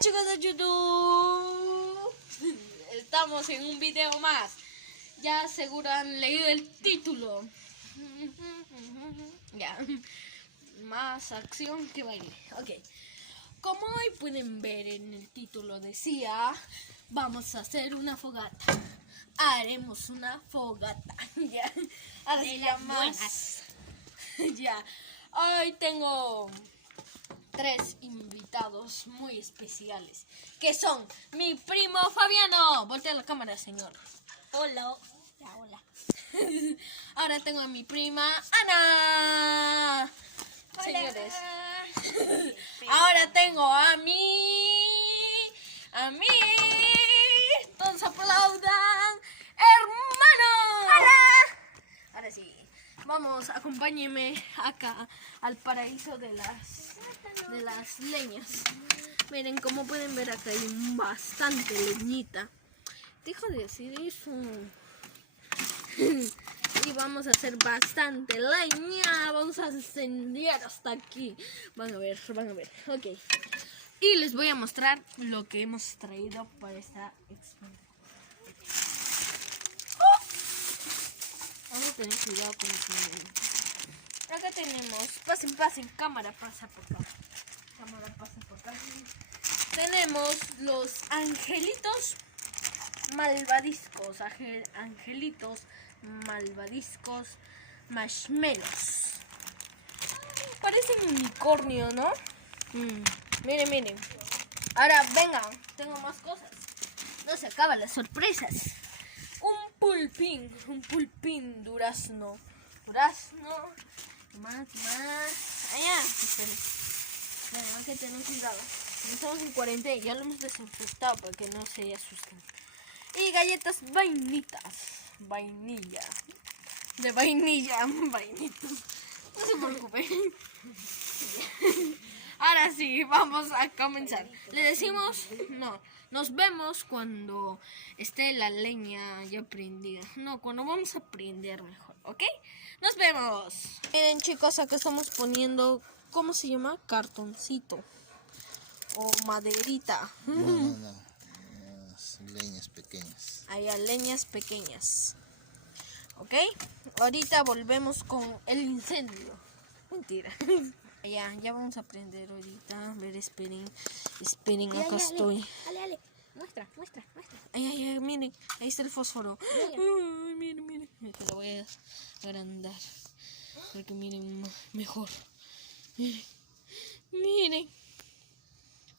chicos de YouTube, estamos en un video más. Ya seguro han leído el título. Ya, más acción que baile. Ok, como hoy pueden ver en el título decía, vamos a hacer una fogata. Haremos una fogata. Ya, ahora de sí, las más. buenas. Ya, hoy tengo 3 invitados muy especiales, que son mi primo Fabiano. Voltea la cámara, señor. Hola. Ya, hola. Ahora tengo a mi prima Ana. Hola. Señores. Ahora tengo a todos aplaudan, hermano. Hola. Ahora sí, vamos, acompáñenme acá al paraíso de las leñas. Miren, como pueden ver acá hay bastante leñita. Deja de decir eso. Y vamos a hacer bastante leña. Vamos a encender hasta aquí. Van a ver. Ok. Y les voy a mostrar lo que hemos traído para esta experimento. Vamos a tener cuidado con el. Acá tenemos, pasen, cámara pasa por acá. Tenemos los angelitos malvadiscos, angelitos malvadiscos marshmallows. Parecen unicornio, ¿no? Miren. Ahora vengan, tengo más cosas. No se acaban las sorpresas. Un pulpín durazno. Más. Allá. Bueno, hay que tener cuidado. Estamos en cuarentena, ya lo hemos desinfectado para que no se asusten. Y galletas vainilla. De vainilla. No se preocupen. Ahora sí, vamos a comenzar. Le decimos, no, nos vemos cuando esté la leña ya prendida. No, cuando vamos a prender mejor, ¿ok? Nos vemos. Miren, chicos, acá estamos poniendo, ¿cómo se llama? Cartoncito o maderita. No. Leñas pequeñas. Allá, leñas pequeñas. ¿Ok? Ahorita volvemos con el incendio. Mentira. Ya vamos a prender ahorita. A ver, esperen, acá estoy. Ale. Muestra. Ay, miren, ahí está el fósforo. Ay, miren. Que lo voy a agrandar. Para que miren mejor. Miren.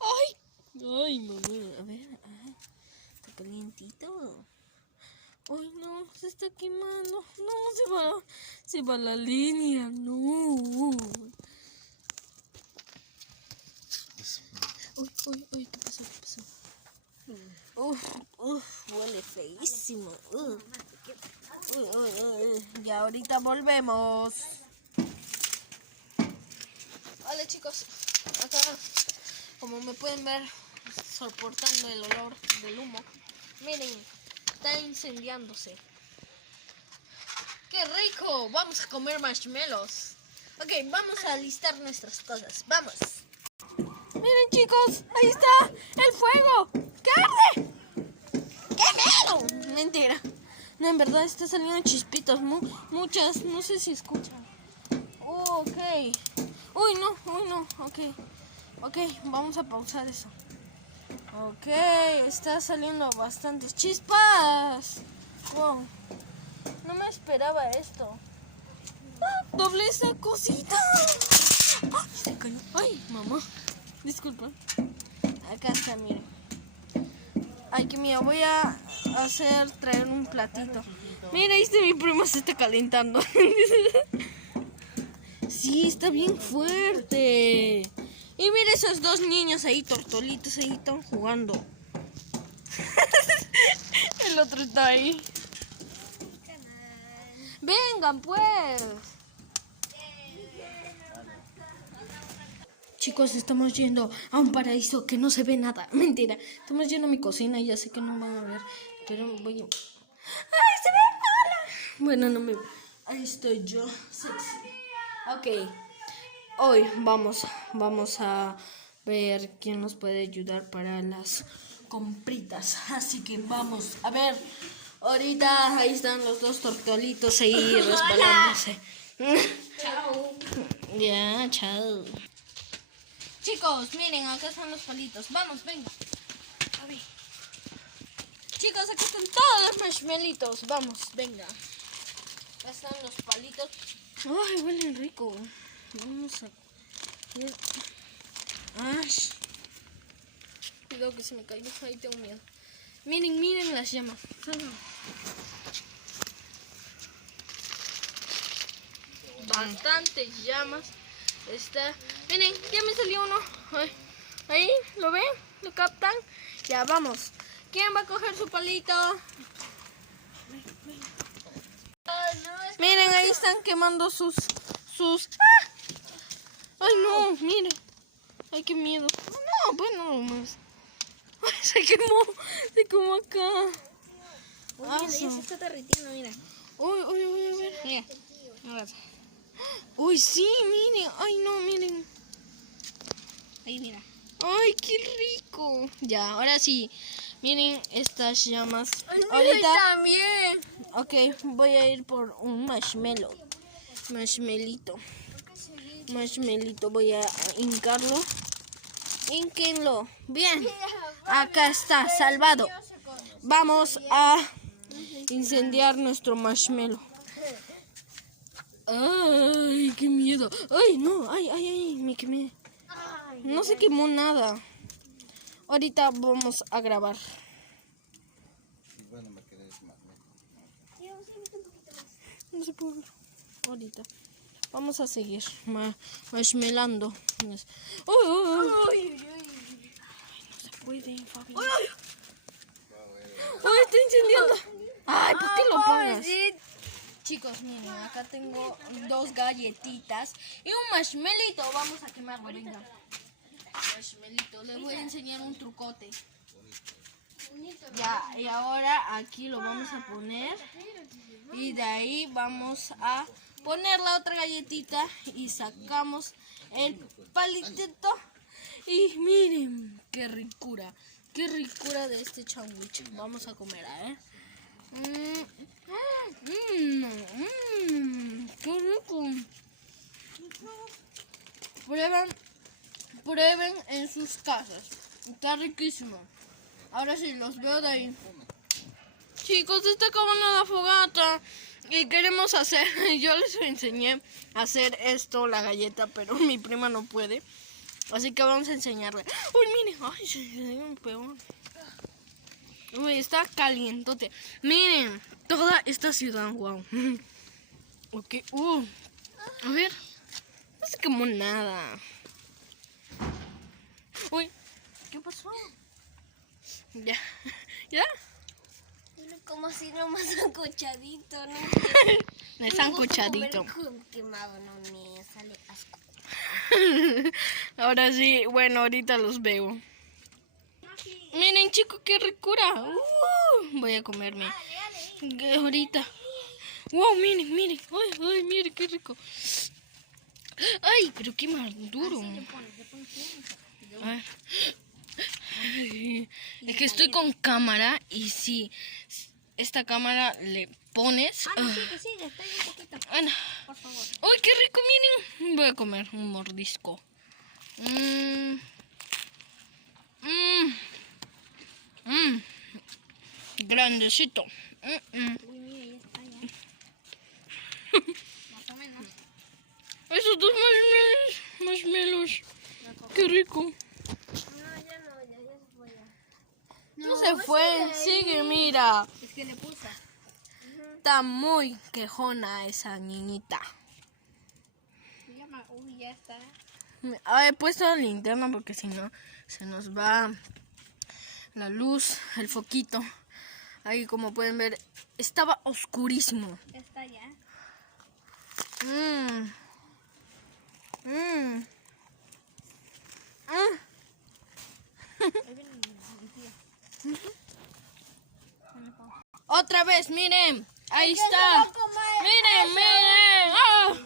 Ay, mamá. A ver, está calientito. Ay, no, se está quemando. No, se va la línea. No. Uy, ¿qué pasó? Huele feísimo. Ya ahorita volvemos. Vale, chicos, acá, como me pueden ver, soportando el olor del humo. Miren, está incendiándose. ¡Qué rico! Vamos a comer marshmallows. Ok, vamos a alistar nuestras cosas. ¡Vamos! Miren, chicos, ahí está el fuego. ¡Qué arde! ¡Qué miedo! Mentira. No, en verdad está saliendo chispitas. Muchas. No sé si escuchan. Ok. Uy, no. Ok, vamos a pausar eso. Ok, está saliendo bastantes chispas. Wow. No me esperaba esto. Doble esa cosita. Se cayó. Ay, mamá. Disculpa. Acá está, miren. Ay, que mía, voy a traer un platito. Mira, ahí está mi prima, se está calentando. Sí, está bien fuerte. Y mira esos 2 niños ahí, tortolitos, ahí están jugando. El otro está ahí. Vengan, pues. Chicos, estamos yendo a un paraíso que no se ve nada. Mentira. Estamos yendo a mi cocina y ya sé que no van a ver. Pero voy a... ¡Ay, se ve mala! Bueno, no me... Ahí estoy yo. Sexy. Ok. Hoy vamos a ver quién nos puede ayudar para las compritas. Así que vamos a ver. Ahorita ahí están los dos tortolitos ahí resbalándose. Chao. Ya, chao. Chicos, miren, acá están los palitos. Vamos, venga. A ver. Chicos, acá están todos los marshmallitos. Vamos, venga. Acá están los palitos. Ay, huelen rico. Vamos a... Ay. Cuidado que se me cayó. Ahí tengo miedo. Miren, miren las llamas. Bastantes llamas. Está. Miren, ya me salió uno. Ahí, ¿lo ven? ¿Lo captan? Ya, vamos. ¿Quién va a coger su palito? Miren, ahí están quemando sus... ¡Ah! Ay, no, miren. Ay, qué miedo. No, bueno, más. Ay, se quemó acá. Mira, ya se está derritiendo, mira. Uy, a ver. Mira. Mira. Uy, sí, miren. Ay, no, miren. Ahí, mira. Ay, qué rico. Ya, ahora sí. Miren estas llamas. Ahorita también. Ok, voy a ir por un marshmallow. Marshmallito, voy a hincarlo. Hínquenlo. Bien. Acá está, salvado. Vamos a incendiar nuestro marshmallow. Ay, qué miedo. Ay, no, ay, me quemé. No se quemó nada. Ahorita vamos a grabar. Bueno, me quedé más. No se puede ver. Ahorita. Vamos a seguir marshmallando. Ay, no se puede, Fabi. ¡Ay, está incendiando! ¡Ay, ¿por qué lo apagas? Chicos, miren, acá tengo 2 galletitas y un marshmallito. Vamos a quemarlo, venga. Marshmallito, les voy a enseñar un trucote. Ya, y ahora aquí lo vamos a poner. Y de ahí vamos a poner la otra galletita y sacamos el palitito. Y miren, qué ricura de este sándwich. Vamos a comer, ¿eh? Qué rico. Prueben en sus casas. Está riquísimo. Ahora sí, los veo de ahí. Chicos, está acabando la fogata y queremos hacer, yo les enseñé a hacer esto, la galleta, pero mi prima no puede. Así que vamos a enseñarle. Uy, miren, ay, se dio un peón. Uy, está calientote. Miren, toda esta ciudad, wow. Ok, a ver, no se quemó nada. Uy, ¿qué pasó? Ya. Como si no más sancochadito, ¿no? Me sancochadito. Quemado, no me sale asco. Ahora sí, bueno, ahorita los veo. Miren, chicos, qué ricura. Voy a comerme ahorita. Wow, miren. Ay, miren, qué rico. Ay, pero qué más duro. Ay, es que estoy con cámara y si esta cámara le pones... Sí, estoy un poquito. Bueno. Por favor. ¡Ay, qué rico! Miren, voy a comer un mordisco. Grandecito. Uy, mira, ya está, ya. Más o menos. Esos 2 marshmallows. Qué rico. No, ya se fue ya. No se fue, sigue, mira. Es que le puse. Está muy quejona esa niñita. Uy, ya está. He puesto la linterna porque si no se nos va la luz, el foquito. Ahí como pueden ver, estaba oscurísimo. Ya está, ya. Otra vez, miren. Ahí está. Miren. ¡Ah! ¡Ay,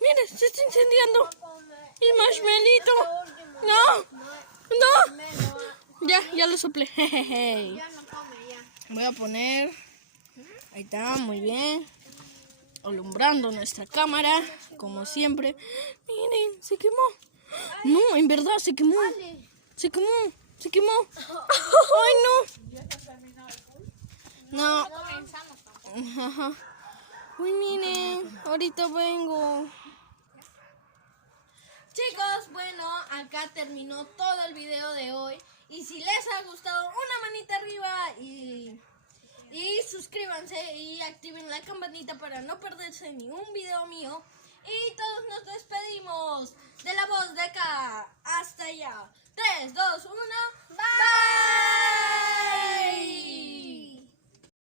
miren! Se está incendiando. El marshmallito. No, no. Me lo... Ya lo soplé. Jejeje. Ya no come, ya. Voy a poner. Ahí está, muy bien. Alumbrando nuestra cámara, como siempre. Miren, se quemó. No, en verdad se quemó. Se quemó, se quemó. Ay, no. No. Comenzamos tampoco. Ajá. Uy, miren, ahorita vengo. Chicos, bueno, acá terminó todo el video de hoy. Y si les ha gustado, una manita arriba y suscríbanse y activen la campanita para no perderse ningún video mío. Y todos nos despedimos de la voz de acá. Hasta allá. 3, 2, 1. Bye.